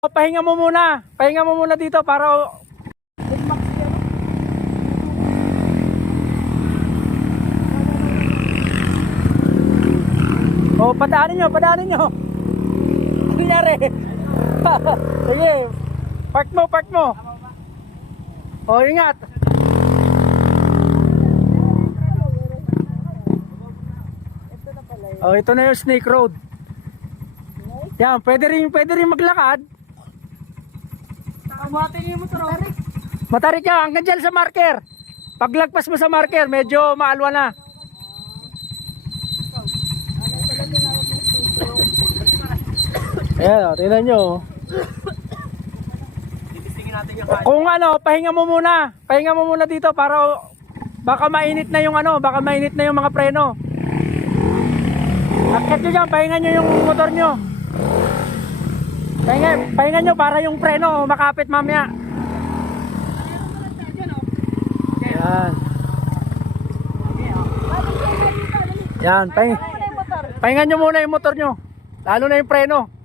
Pahinga mo muna. Pahinga mo muna dito para oh, padaanin nyo, padaanin nyo. Ano nangyari? Sige. Park mo, park mo. Oh, ingat. Oh, ito na yung Snake Road. Yan, pwede rin maglakad. Takabatin yung motor. Matarik ka, hanggang dyan sa marker. Paglagpas mo sa marker, medyo maalwa na. Ayan, tingnan nyo. Titistingin natin yung kaya. Kung ano, pahinga mo muna. Pahinga mo muna dito para baka mainit na yung baka mainit na yung mga preno. Akit nyo dyan, pahinga nyo yung motor nyo. Pahinga nyo para yung preno makapit mamaya. Yan. Yan, pahinga nyo muna yung motor nyo. Lalo na yung preno.